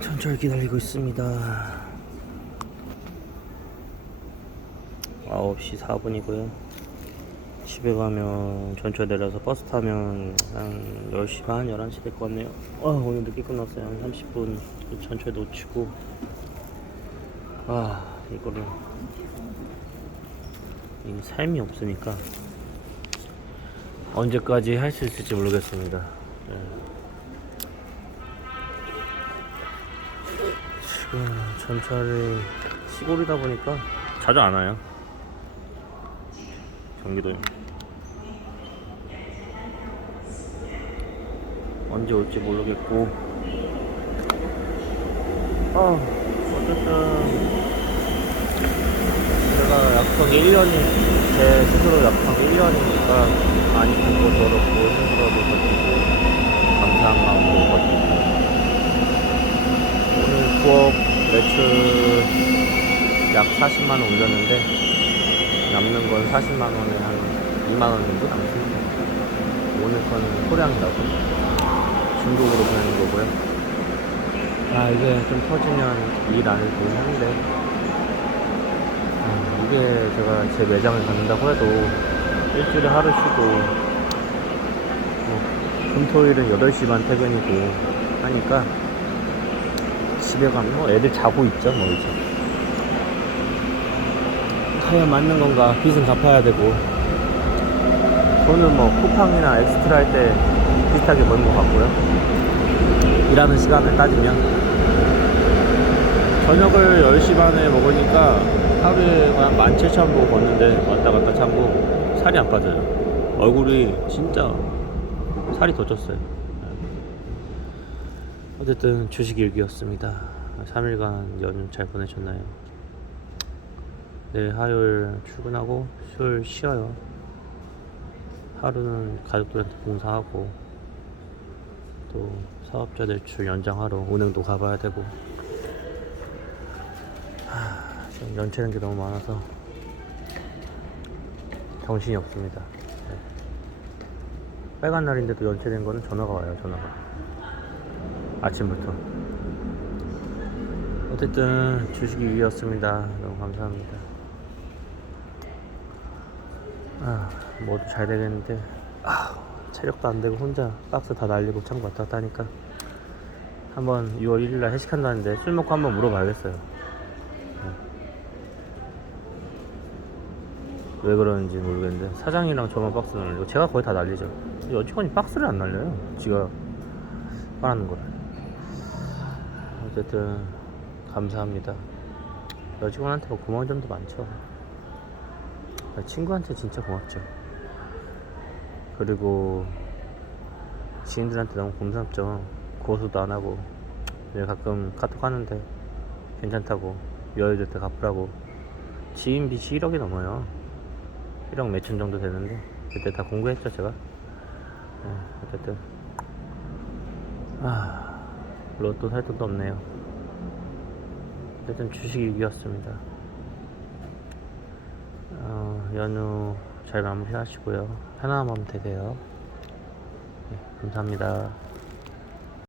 전철 기다리고 있습니다. 9시 4분이고요. 집에 가면 전철 내려서 버스 타면 한 10시 반, 11시 될 것 같네요. 아, 오늘 늦게 끝났어요. 한 30분 전철 놓치고. 아, 이거를. 이 삶이 없으니까 언제까지 할 수 있을지 모르겠습니다. 네. 지금 전철이 시골이다 보니까 자주 안 와요. 경기도에. 언제 올지 모르겠고. 아, 어쨌든. 제가 약속 1년이, 제 스스로 약속 1년이니까 많이 힘고 더럽고 힘들어도 버티고, 마음으로 버티고. 오늘 부업 매출 약 40만 원 올렸는데, 남는 건 40만 원에 한 2만 원 정도 남습니다. 오늘 거는 소량이라고. 중국으로 보내는 거고요. 아, 이게 좀 터지면 일안 해도 되긴 한데, 아, 이게 제가 제 매장을 갖는다고 해도 일주일에 하루 쉬고 뭐, 금토일은 8시 반 퇴근이고 하니까 집에 가면 뭐 애들 자고 있죠 뭐 이제. 과연 맞는 건가? 빚은 갚아야 되고. 돈은 뭐 쿠팡이나 엑스트라 할 때 비슷하게 버는 것 같고요. 일하는 시간을 따지면. 저녁을 10시 반에 먹으니까 하루에 한 17,000보 걷는데 왔다 갔다 참고 살이 안 빠져요. 얼굴이 진짜 살이 더 쪘어요. 어쨌든 주식 일기였습니다. 3일간 연휴 잘 보내셨나요? 내일 화요일 출근하고 수요일 쉬어요. 하루는 가족들한테 봉사하고 또 사업자 대출 연장하러 은행도 가봐야 되고 지금 연체는 게 너무 많아서 정신이 없습니다. 네. 빨간 날인데도 연체된 거는 전화가 와요, 전화가. 아침부터. 어쨌든 주식이 위였습니다. 너무 감사합니다. 아, 모두 잘 되겠는데, 아, 체력도 안 되고 혼자 박스 다 날리고 창고 왔다 갔다 하니까 한번 6월 1일날 회식한다는데 술 먹고 한번 물어봐야겠어요. 왜 그러는지 모르겠는데 사장이랑 저만 박스 날리고 제가 거의 다 날리죠 여직원이 박스를 안 날려요 지가 빨는 거를 어쨌든 감사합니다. 여직원한테 뭐 고마운 점도 많죠. 친구한테 진짜 고맙죠. 그리고 지인들한테 너무 고맙죠. 고소도 안 하고. 가끔 카톡 하는데 괜찮다고 여유될 때 갚으라고. 지인 빚이 1억이 넘어요. 1억 몇천 정도 되는데 그때 다 공부했죠 제가. 네, 어쨌든. 아 로또 살 돈도 없네요. 어쨌든 주식 이기였습니다. 어, 연휴 잘 마무리 하시고요. 편안한 마음 되세요. 네, 감사합니다